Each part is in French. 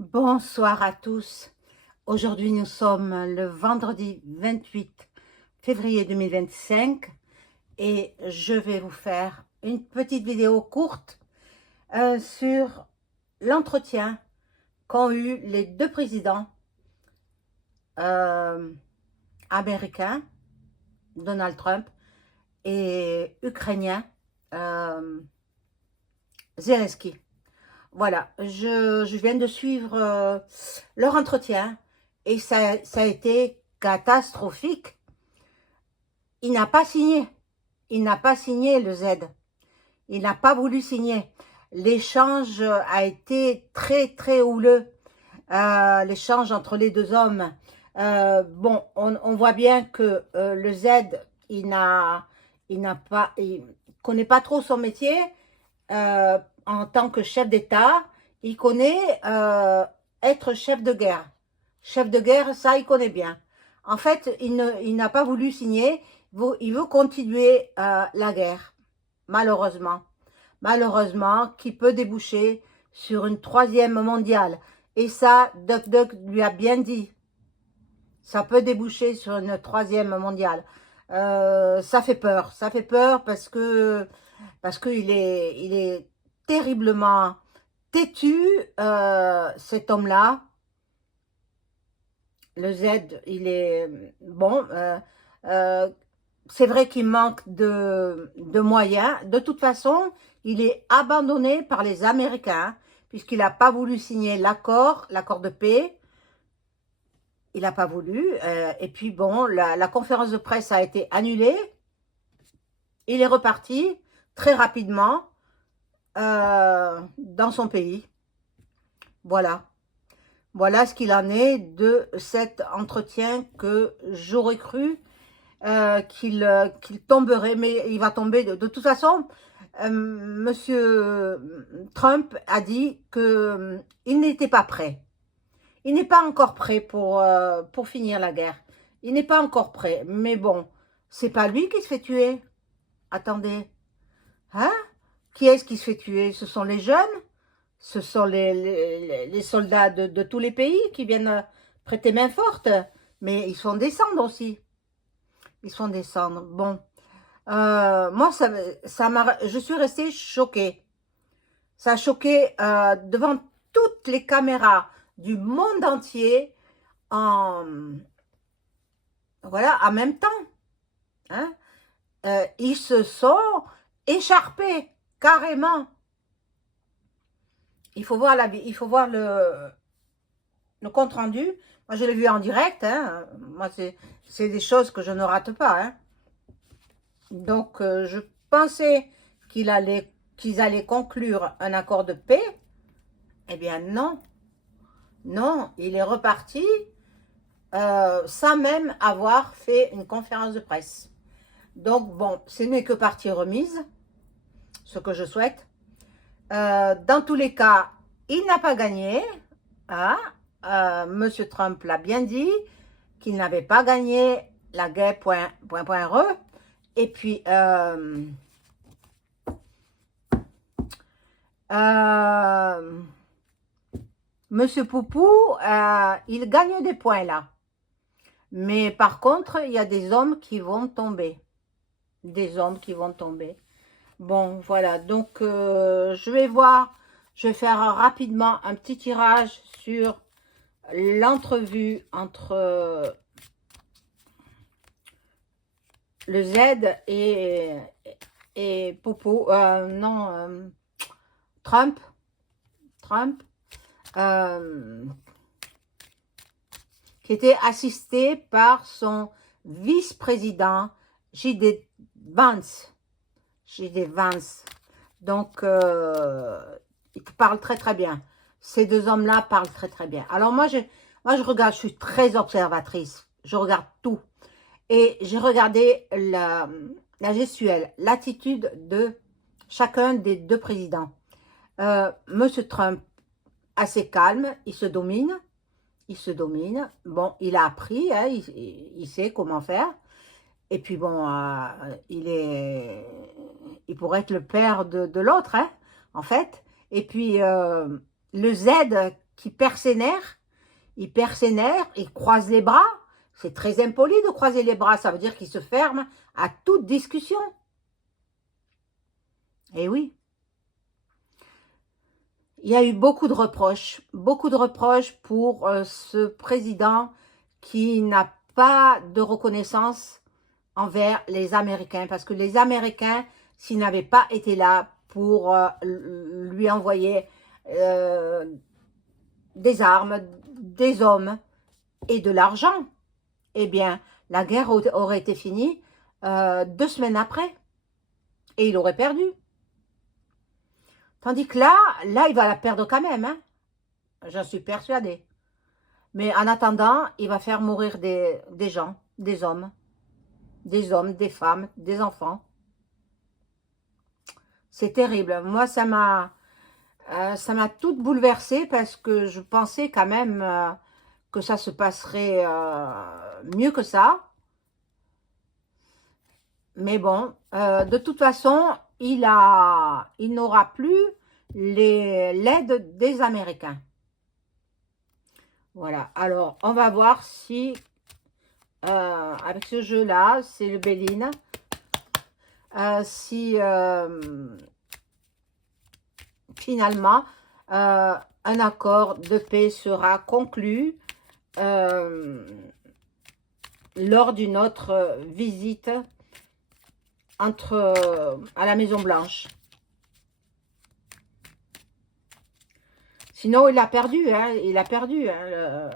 Bonsoir à tous. Aujourd'hui, nous sommes le vendredi 28 février 2025 et je vais vous faire une petite vidéo courte sur l'entretien qu'ont eu les deux présidents euh, américains, Donald Trump, et ukrainien, euh, Zelensky. Voilà, je viens de suivre leur entretien et ça a été catastrophique. Il n'a pas signé. Il n'a pas signé le Z. Il n'a pas voulu signer. L'échange a été très, très houleux. L'échange entre les deux hommes. Bon, on voit bien que le Z, il connaît pas trop son métier. En tant que chef d'État, il connaît être chef de guerre. Chef de guerre, ça, il connaît bien. En fait, il n'a pas voulu signer. Il veut continuer la guerre, malheureusement. Malheureusement, qui peut déboucher sur une troisième mondiale. Et ça, Duck Duck lui a bien dit. Ça peut déboucher sur une troisième mondiale. Ça fait peur. Ça fait peur parce qu'il est terriblement têtu, cet homme-là. Le Z, il est bon. C'est vrai qu'il manque de moyens. De toute façon, il est abandonné par les Américains puisqu'il n'a pas voulu signer l'accord de paix. Il n'a pas voulu. Et puis bon, la conférence de presse a été annulée. Il est reparti très rapidement dans son pays. Voilà. Voilà ce qu'il en est de cet entretien que j'aurais cru qu'il tomberait, mais il va tomber. De toute façon, Monsieur Trump a dit qu'il n'était pas prêt. Il n'est pas encore prêt pour finir la guerre. Il n'est pas encore prêt. Mais bon, c'est pas lui qui se fait tuer. Attendez. Hein? Qui est-ce qui se fait tuer? Ce sont les jeunes? Ce sont les soldats de tous les pays qui viennent prêter main forte. Mais ils se font descendre aussi. Ils se font descendre. Bon. Moi, je suis restée choquée. Ça a choqué devant toutes les caméras du monde entier voilà, en même temps. Hein? Ils se sont écharpés, carrément. Il faut voir le compte rendu. Moi, je l'ai vu en direct. Hein. Moi, c'est des choses que je ne rate pas. Hein. Donc, je pensais qu'ils allaient conclure un accord de paix. Eh bien, non. Non, il est reparti sans même avoir fait une conférence de presse. Donc, bon, ce n'est que partie remise, ce que je souhaite. Dans tous les cas, il n'a pas gagné. Hein. Monsieur Trump l'a bien dit, qu'il n'avait pas gagné la guerre, .re. Et puis, Monsieur Poupou, il gagne des points là. Mais par contre, il y a des hommes qui vont tomber. Des hommes qui vont tomber. Bon, voilà. Donc, je vais faire rapidement un petit tirage sur l'entrevue entre le Z et Popo. Non, Trump. Qui était assisté par son vice-président J.D. Vance. J.D. Vance. Donc, il parle très très bien. Ces deux hommes-là parlent très très bien. Alors moi, je regarde, je suis très observatrice. Je regarde tout. Et j'ai regardé la gestuelle, l'attitude de chacun des deux présidents. Monsieur Trump, assez calme, il se domine. Bon, il a appris, hein, il sait comment faire. Et puis bon, il pourrait être le père de l'autre, hein, en fait. Et puis le Z qui perd ses nerfs. Il perd ses nerfs, il croise les bras. C'est très impoli de croiser les bras. Ça veut dire qu'il se ferme à toute discussion. Et oui. Il y a eu beaucoup de reproches pour ce président qui n'a pas de reconnaissance envers les Américains. Parce que les Américains, s'ils n'avaient pas été là pour lui envoyer des armes, des hommes et de l'argent, eh bien, la guerre aurait été finie 2 semaines après. Et il aurait perdu. Tandis que là, il va la perdre quand même. Hein. J'en suis persuadée. Mais en attendant, il va faire mourir des gens, des hommes, des femmes, des enfants. C'est terrible. Moi, ça m'a toute bouleversée parce que je pensais quand même que ça se passerait mieux que ça. Mais bon, de toute façon, il n'aura plus l'aide des Américains. Voilà. Alors, on va voir si, avec ce jeu-là, c'est le Béline, si finalement, un accord de paix sera conclu lors d'une autre visite à la Maison Blanche. Sinon, il a perdu, hein,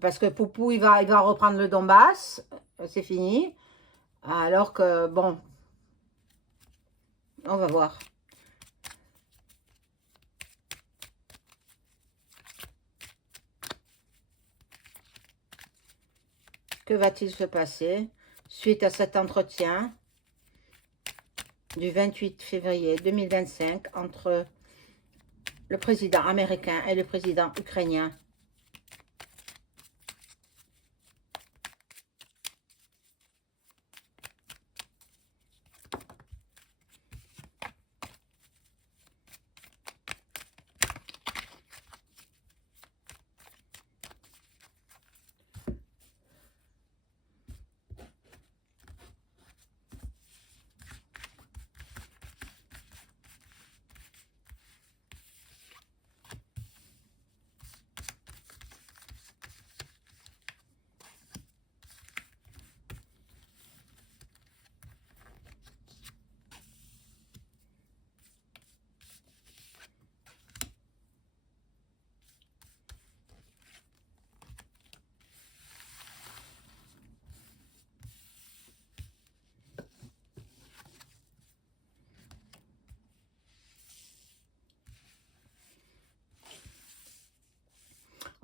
parce que Poupou, il va reprendre le Donbass, c'est fini. Alors que, bon, on va voir. Que va-t-il se passer suite à cet entretien du 28 février 2025 entre le président américain et le président ukrainien?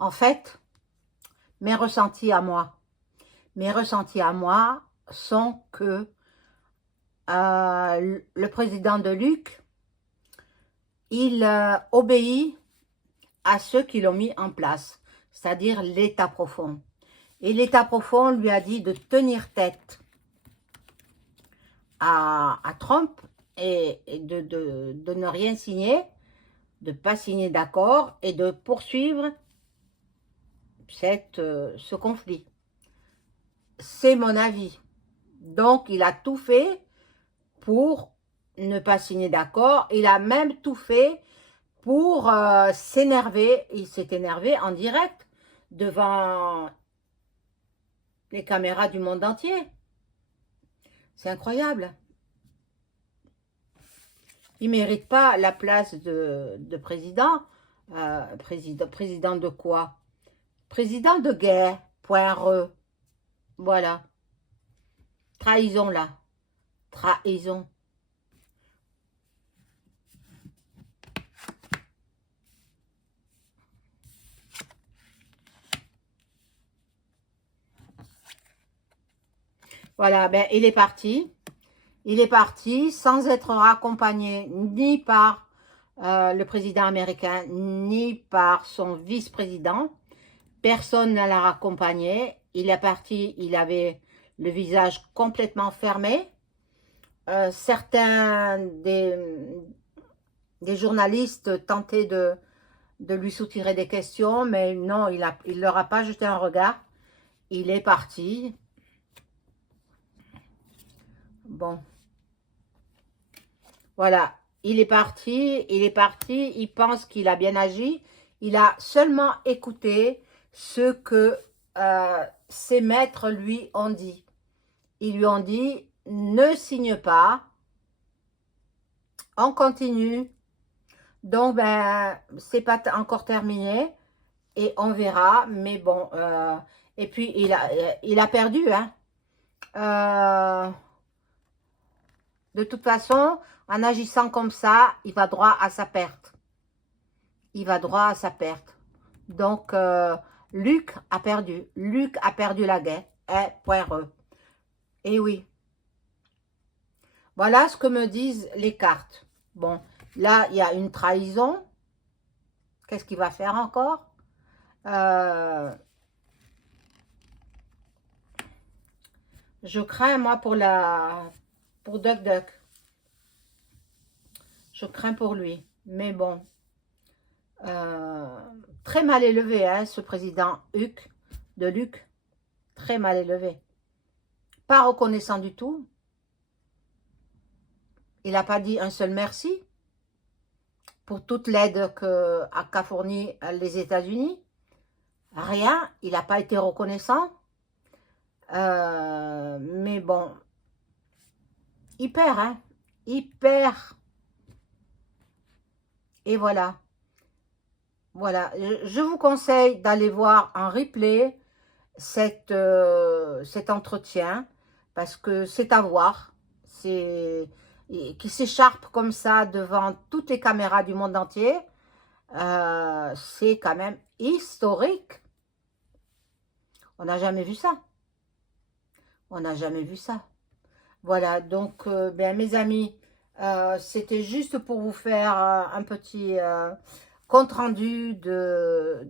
En fait, mes ressentis à moi sont que le président de Luc, il obéit à ceux qui l'ont mis en place, c'est-à-dire l'État profond. Et l'État profond lui a dit de tenir tête à Trump et de ne rien signer, de ne pas signer d'accord et de poursuivre ce conflit. C'est mon avis. Donc, il a tout fait pour ne pas signer d'accord. Il a même tout fait pour s'énerver. Il s'est énervé en direct devant les caméras du monde entier. C'est incroyable. Il ne mérite pas la place de président. Président de quoi? Président de guerre. Point re. Voilà. Trahison là. Trahison. Voilà, ben il est parti. Il est parti sans être accompagné ni par le président américain, ni par son vice-président. Personne ne l'a accompagné. Il est parti, il avait le visage complètement fermé. Certains des journalistes tentaient de lui soutirer des questions, mais non, il leur a pas jeté un regard. Il est parti. Bon, voilà. Il est parti, il pense qu'il a bien agi. Il a seulement écouté ce que ses maîtres lui ont dit. Ils lui ont dit, ne signe pas, on continue. Donc, ben, c'est pas encore terminé et on verra. Mais bon, et puis il a perdu, hein. De toute façon, en agissant comme ça, il va droit à sa perte. Il va droit à sa perte. Donc, Luc a perdu. Luc a perdu la guerre. Point re. Et oui. Voilà ce que me disent les cartes. Bon, là, il y a une trahison. Qu'est-ce qu'il va faire encore? Je crains, moi, pour Duck Duck. Je crains pour lui. Mais bon. Très mal élevé, hein, ce président de Luc. Très mal élevé. Pas reconnaissant du tout. Il n'a pas dit un seul merci pour toute l'aide qu'a fourni les États-Unis. Rien. Il n'a pas été reconnaissant. Mais bon. Il perd, hein. Il perd. Et voilà. Voilà. Je vous conseille d'aller voir en replay cet entretien parce que c'est à voir. C'est qui s'écharpe comme ça devant toutes les caméras du monde entier. C'est quand même historique. On n'a jamais vu ça. On n'a jamais vu ça. Voilà, donc, ben, mes amis, c'était juste pour vous faire un petit compte-rendu de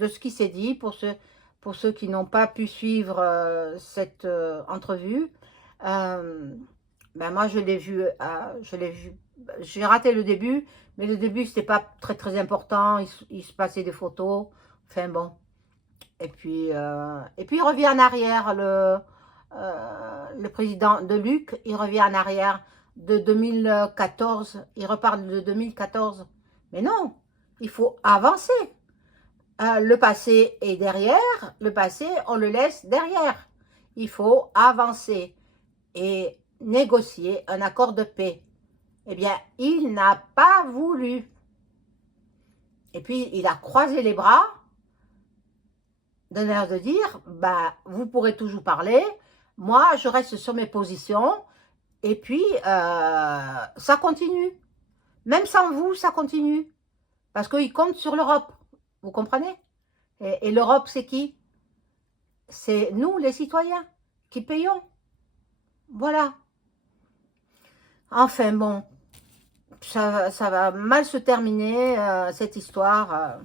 ce qui s'est dit pour ceux qui n'ont pas pu suivre cette entrevue. Ben moi, je l'ai vu, j'ai raté le début, mais le début, c'était pas très, très important. Il se passait des photos, enfin bon. Et puis il revient en arrière, le président de Luc, il revient en arrière de 2014, il reparle de 2014. Mais non, il faut avancer. Le passé est derrière, le passé, on le laisse derrière. Il faut avancer et négocier un accord de paix. Eh bien, il n'a pas voulu. Et puis, il a croisé les bras, d'un air de dire, bah, vous pourrez toujours parler, moi, je reste sur mes positions, et puis, ça continue. Même sans vous, ça continue. Parce qu'il compte sur l'Europe. Vous comprenez? Et l'Europe, c'est qui? C'est nous, les citoyens, qui payons. Voilà. Enfin, bon, ça va mal se terminer, cette histoire.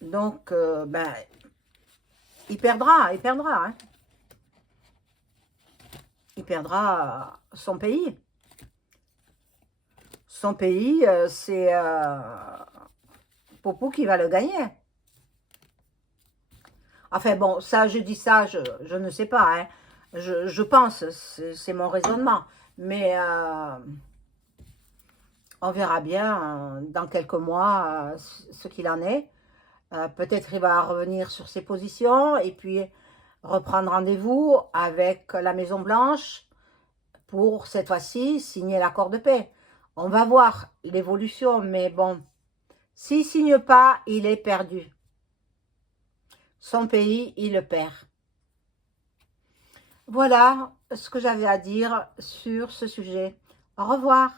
Donc, ben, il perdra. Hein. Il perdra son pays. Son pays, c'est Popou qui va le gagner. Enfin bon, ça, je dis ça, je ne sais pas. Hein. Je pense, c'est mon raisonnement. Mais on verra bien dans quelques mois ce qu'il en est. Peut-être il va revenir sur ses positions et puis reprendre rendez-vous avec la Maison Blanche pour cette fois-ci signer l'accord de paix. On va voir l'évolution, mais bon, s'il ne signe pas, il est perdu. Son pays, il le perd. Voilà ce que j'avais à dire sur ce sujet. Au revoir.